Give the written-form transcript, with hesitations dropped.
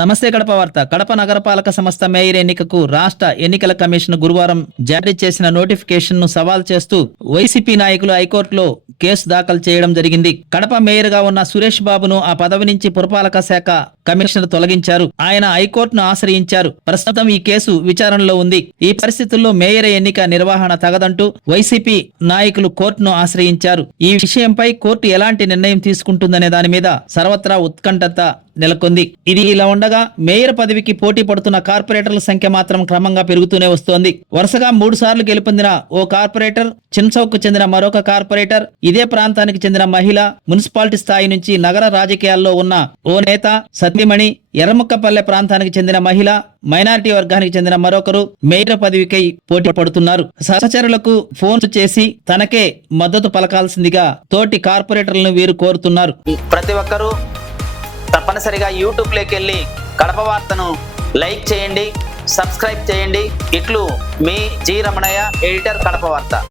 నమస్తే కడప వార్త. కడప నగరపాలక సంస్థ మేయర్ ఎన్నికకు రాష్ట్ర ఎన్నికల కమిషన్ గురువారం జారీ చేసిన నోటిఫికేషన్ ను సవాల్ చేస్తూ వైసీపీ నాయకులు హైకోర్టులో కేసు దాఖలు చేయడం జరిగింది. కడప మేయర్ గా ఉన్న సురేష్ బాబును ఆ పదవి నుంచి పురపాలక శాఖ కమిషనర్ తొలగించారు. ఆయన హైకోర్టును ఆశ్రయించారు. ప్రస్తుతం ఈ కేసు విచారణలో ఉంది. ఈ పరిస్థితుల్లో మేయర్ ఎన్నిక నిర్వహణ తగదంటూ వైసీపీ నాయకులు కోర్టును ఆశ్రయించారు. ఈ విషయంపై కోర్టు ఎలాంటి నిర్ణయం తీసుకుంటుందనే దాని మీద సర్వత్రా ఉత్కంఠత నెలకొంది. ఇది ఇలా ఉండగా మేయర్ పదవికి పోటీ పడుతున్న కార్పొరేటర్ల సంఖ్య మాత్రం క్రమంగా పెరుగుతూనే వస్తోంది. వరుసగా 3 సార్లు గెలుపొందిన ఓ కార్పొరేటర్, చిన్సౌక్ చెందిన మరొక కార్పొరేటర్, ఇదే ప్రాంతానికి చెందిన మహిళ, మున్సిపాలిటీ స్థాయి నుంచి నగర రాజకీయాల్లో ఉన్న ఓ నేత, సత్యమణి, ఎర్రముక్కపల్లె ప్రాంతానికి చెందిన మహిళ, మైనారిటీ వర్గానికి చెందిన మరొకరు మేయర్ పదవికై పోటీ పడుతున్నారు. సహచరులకు ఫోన్ చేసి తనకే మద్దతు పలకాల్సిందిగా తోటి కార్పొరేటర్లను వీరు కోరుతున్నారు. ప్రతి ఒక్కరూ తప్పనిసరిగా యూట్యూబ్లోకి వెళ్ళి కడప వార్తను లైక్ చేయండి, సబ్స్క్రైబ్ చేయండి. ఇట్లు మీ జి రమణయ్య, ఎడిటర్, కడప వార్త.